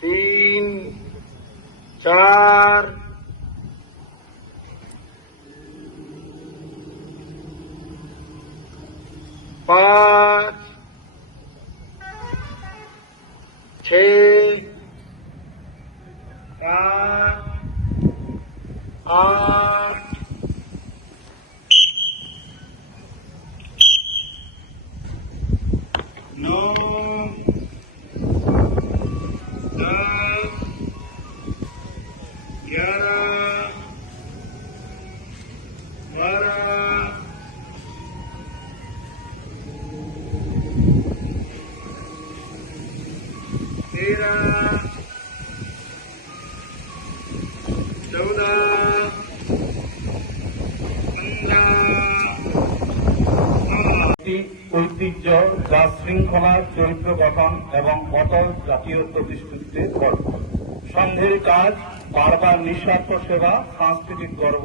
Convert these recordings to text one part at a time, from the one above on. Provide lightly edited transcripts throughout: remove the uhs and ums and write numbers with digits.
তিন, চার, পাঁচ, ছয়, সাত, আট, নয়, 10, 11, 12, 13, 14, 15। ঐতিহ্য যা শৃঙ্খলা, চরিত্র গঠন এবং অটল জাতীয় প্রতিশ্রুতিতে গর্ব। সংঘের কাজ বারবার নিঃস্বার্থ সেবা, সাংস্কৃতিক গর্ব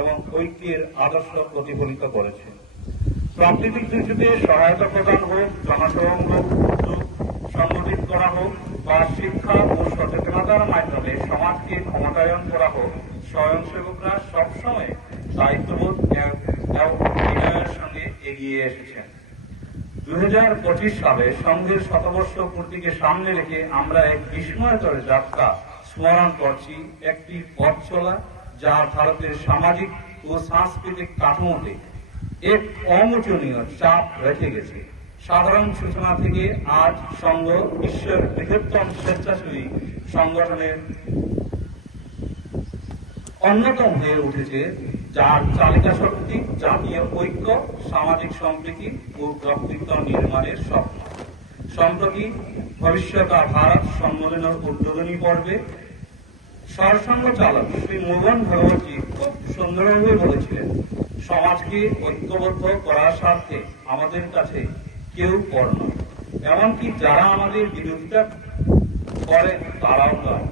এবং ঐক্যের আদর্শ প্রতিফলিত করেছে। প্রাকৃতিক দুর্যোগে সহায়তা প্রদান হোক, জনসংযোগ সংগঠিত করা হোক বা শিক্ষা ও সচেতনতার মাধ্যমে সমাজকে ক্ষমতায়ন করা হোক, স্বয়ংসেবকরা সবসময় দায়িত্ববোধ এবং বিনয়ের সঙ্গে এগিয়ে এসেছেন। 2025 সালে সংঘের শতবর্ষ পূর্তিকে সামনে রেখে আমরা এক বিস্ময়কর যাত্রা স্মরণ করছি, একটি পথ চলা যা ভারতের সামাজিক ও সাংস্কৃতিক কাঠামোতে এক অমোচনীয় চাপ রেখে গেছে। সাধারণ সূচনা থেকে আজ সংঘ বিশ্বের বৃহত্তম স্বেচ্ছাসেবী সংগঠনের অন্যতম হয়ে উঠেছে, যার চালিকা শক্তি জাতীয় ঐক্য, সামাজিক সম্প্রীতি ও ব্যক্তিত্ব নির্মাণের স্বপ্ন। সম্প্রতি ভবিষ্যৎ ভারত সম্মেলনের উদ্বোধনী পর্বে সরসংঘ চালক শ্রী মোহন ভাগবতী খুব সুন্দরভাবে বলেছিলেন, সমাজকে ঐক্যবদ্ধ করার স্বার্থে আমাদের কাছে কেউ পর নয়, এমনকি যারা আমাদের বিরোধিতা করে তারাও নয়।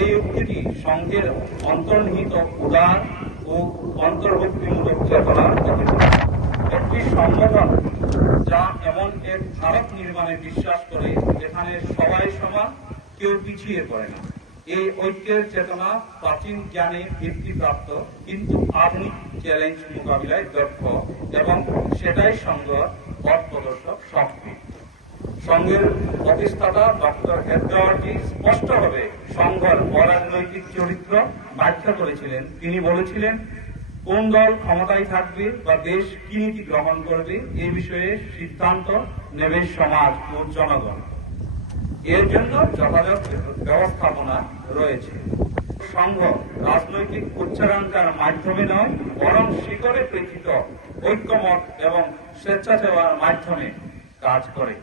এই উক্তিটি সংঘের অন্তর্নিহিত উদার ও অন্তর্ভুক্তিমূলক চেতনা একটি সংগঠন যা এমন এক ভারত নির্মাণে বিশ্বাস করে যেখানে সবাই সমান, কেউ পিছিয়ে পড়ে না। এই ঐক্যের চেতনা প্রাচীন জ্ঞানে ভিত্তিপ্রাপ্ত, কিন্তু আধুনিক চ্যালেঞ্জ মোকাবিলায় দক্ষ, এবং সেটাই সংঘ পথ প্রদর্শক শক্তি। সংঘের প্রতিষ্ঠাতা ডক্টর হেডগাওয়ার্ডি স্পষ্টভাবে সংঘের অরাজনৈতিক চরিত্র ব্যাখ্যা করেছিলেন। তিনি বলেছিলেন, কোন দল ক্ষমতায় থাকবে বা দেশ কি নীতি গ্রহণ করবে এই বিষয়ে সিদ্ধান্ত নেবে সমাজ ও জনগণ। এর জন্য যথাযথ ব্যবস্থাপনা রয়েছে। সংঘ রাজনৈতিক উচ্চাকাঙ্ক্ষার মাধ্যমে নয়, বরং শিকড়ে প্রেক্ষিত ঐক্যমত এবং স্বেচ্ছাসেবার মাধ্যমে কাজ করে।